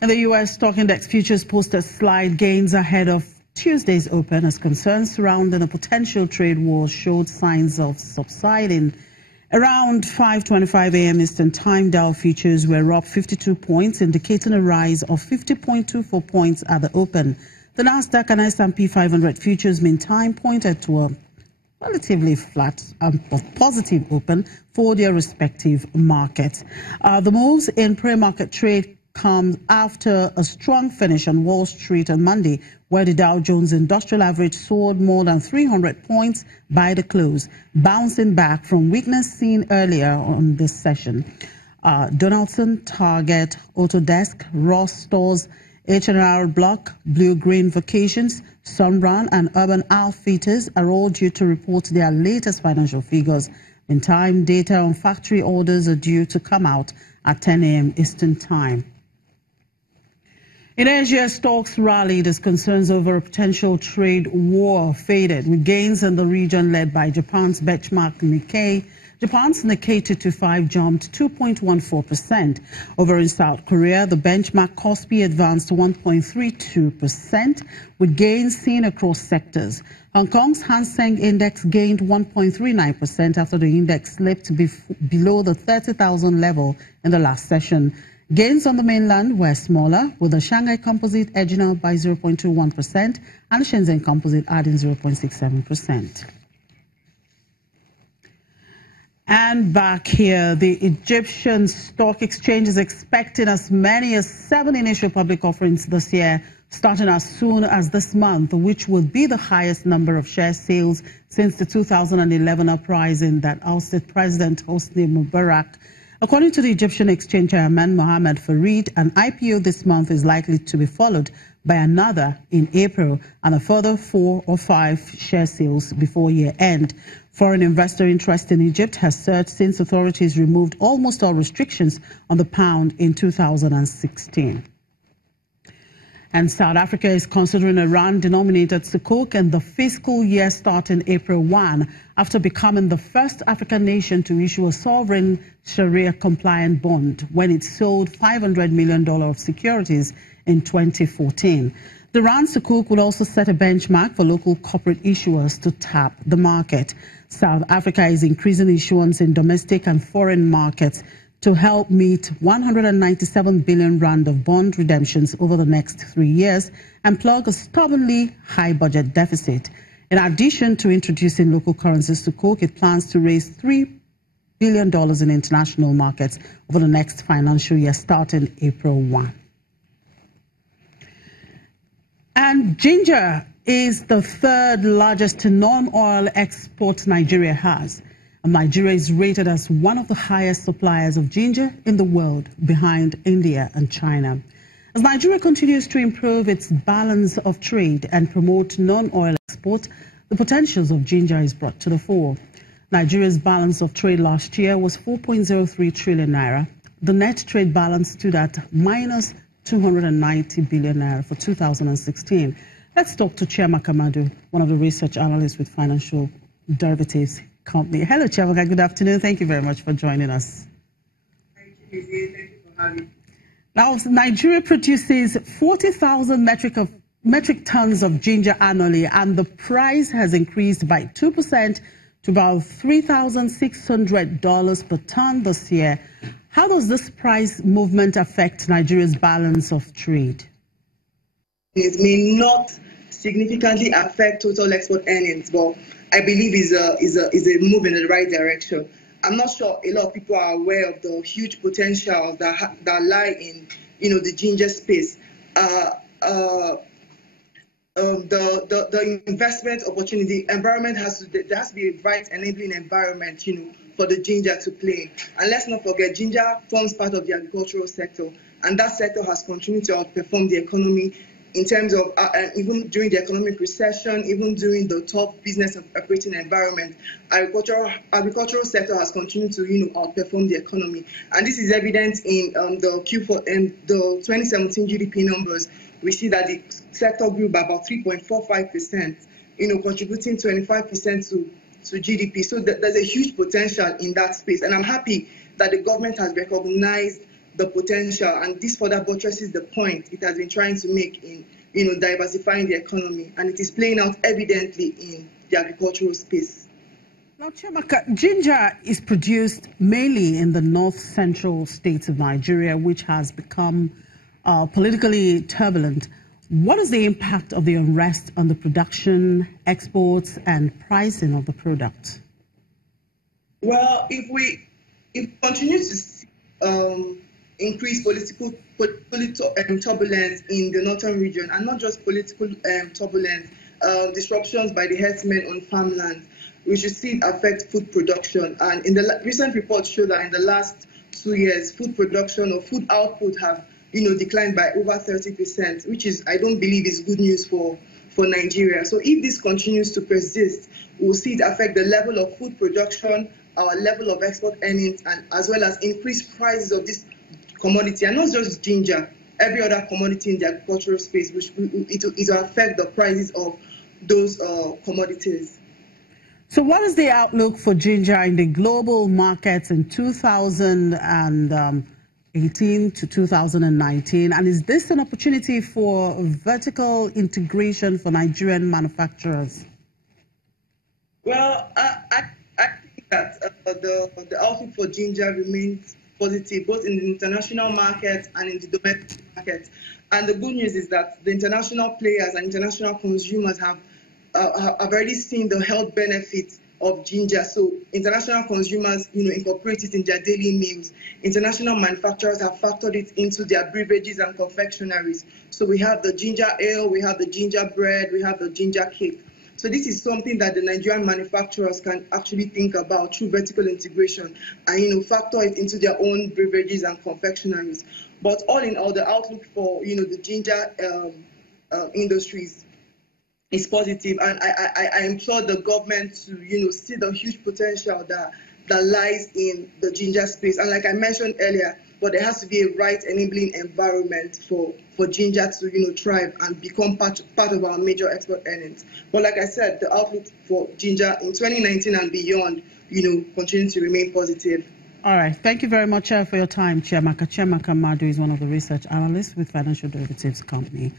And the U.S. stock index futures posted slight gains ahead of Tuesday's open as concerns surrounding a potential trade war showed signs of subsiding. Around 5:25 a.m. Eastern Time, Dow futures were up 52 points, indicating a rise of 50.24 points at the open. The Nasdaq and S&P 500 futures meantime pointed to a relatively flat positive open for their respective markets. The moves in pre-market trade comes after a strong finish on Wall Street on Monday, where the Dow Jones Industrial Average soared more than 300 points by the close, bouncing back from weakness seen earlier on this session. Donaldson, Target, Autodesk, Ross Stores, H&R Block, Blue Green Vacations, Sunbrand, and Urban Outfitters are all due to report their latest financial figures. Meantime, data on factory orders are due to come out at 10 a.m. Eastern Time. In Asia, stocks rallied as concerns over a potential trade war faded, with gains in the region led by Japan's benchmark Nikkei. Japan's Nikkei 225 jumped 2.14%. Over in South Korea, the benchmark Kospi advanced 1.32%, with gains seen across sectors. Hong Kong's Hang Seng Index gained 1.39% after the index slipped below the 30,000 level in the last session. Gains on the mainland were smaller, with the Shanghai Composite edging out by 0.21% and the Shenzhen Composite adding 0.67%. And back here, the Egyptian Stock Exchange is expecting as many as 7 initial public offerings this year, starting as soon as this month, which would be the highest number of share sales since the 2011 uprising that ousted President Hosni Mubarak. According to the Egyptian Exchange Chairman Mohammed Farid, an IPO this month is likely to be followed by another in April and a further 4 or 5 share sales before year end. Foreign investor interest in Egypt has surged since authorities removed almost all restrictions on the pound in 2016. And South Africa is considering a rand-denominated sukuk in the fiscal year starting April 1, after becoming the first African nation to issue a sovereign Sharia-compliant bond when it sold $500 million of securities in 2014. The rand sukuk will also set a benchmark for local corporate issuers to tap the market. South Africa is increasing issuance in domestic and foreign markets to help meet 197 billion rand of bond redemptions over the next 3 years and plug a stubbornly high budget deficit. In addition to introducing local currencies to sukuk, it plans to raise $3 billion in international markets over the next financial year starting April 1. And ginger is the third largest non-oil export Nigeria has. And Nigeria is rated as one of the highest suppliers of ginger in the world, behind India and China. As Nigeria continues to improve its balance of trade and promote non-oil export, the potentials of ginger is brought to the fore. Nigeria's balance of trade last year was 4.03 trillion naira. The net trade balance stood at minus 290 billion naira for 2016. Let's talk to Chiamaka Madu, one of the research analysts with Financial Derivatives Company. Hello, Chiamaka. Good afternoon. Thank you very much for joining us. Thank you, Lizzie. Thank you for having me. Now, Nigeria produces 40,000 metric tons of ginger annually, and the price has increased by 2% to about $3,600 per ton this year. How does this price movement affect Nigeria's balance of trade? It may not significantly affect total export earnings, but I believe is a move in the right direction. I'm not sure a lot of people are aware of the huge potential that lie in the ginger space. The investment opportunity environment there has to be a right enabling environment for the ginger to play. And let's not forget, ginger forms part of the agricultural sector, and that sector has continued to outperform the economy in terms of even during the economic recession, even during the tough business and operating environment, agricultural sector has continued to outperform the economy, and this is evident in the Q4 and the 2017 GDP numbers. We see that the sector grew by about 3.45%, contributing 25% to GDP. So there's a huge potential in that space, and I'm happy that the government has recognized the potential, and this further buttresses the point it has been trying to make in diversifying the economy, and it is playing out evidently in the agricultural space. Now, Chiamaka, ginger is produced mainly in the north-central states of Nigeria, which has become politically turbulent. What is the impact of the unrest on the production, exports, and pricing of the product? Well, if we continue to see increased political turbulence in the northern region, and not just political turbulence, disruptions by the herdsmen on farmland, we should see it affect food production. And in the recent reports show that in the last 2 years, food production or food output have declined by over 30%, which is, I don't believe, is good news for Nigeria. So if this continues to persist, we'll see it affect the level of food production, our level of export earnings, and as well as increased prices of this commodity, and not just ginger, every other commodity in the agricultural space, which it will affect the prices of those commodities. So what is the outlook for ginger in the global markets in 2018 to 2019? And is this an opportunity for vertical integration for Nigerian manufacturers? Well, I think that the outlook for ginger remains positive, both in the international market and in the domestic market. And the good news is that the international players and international consumers have already seen the health benefits of ginger. So international consumers, incorporate it in their daily meals. International manufacturers have factored it into their beverages and confectionaries. So we have the ginger ale, we have the ginger bread, we have the ginger cake. So this is something that the Nigerian manufacturers can actually think about through vertical integration and, factor it into their own beverages and confectionaries. But all in all, the outlook for, the ginger industries is positive, and I implore the government to see the huge potential that lies in the ginger space. And like I mentioned earlier, but there has to be a right enabling environment for ginger to thrive and become part of our major export earnings. But like I said, the outlook for ginger in 2019 and beyond continues to remain positive. All right, thank you very much for your time, Chiamaka. Chiamaka Madu is one of the research analysts with Financial Derivatives Company.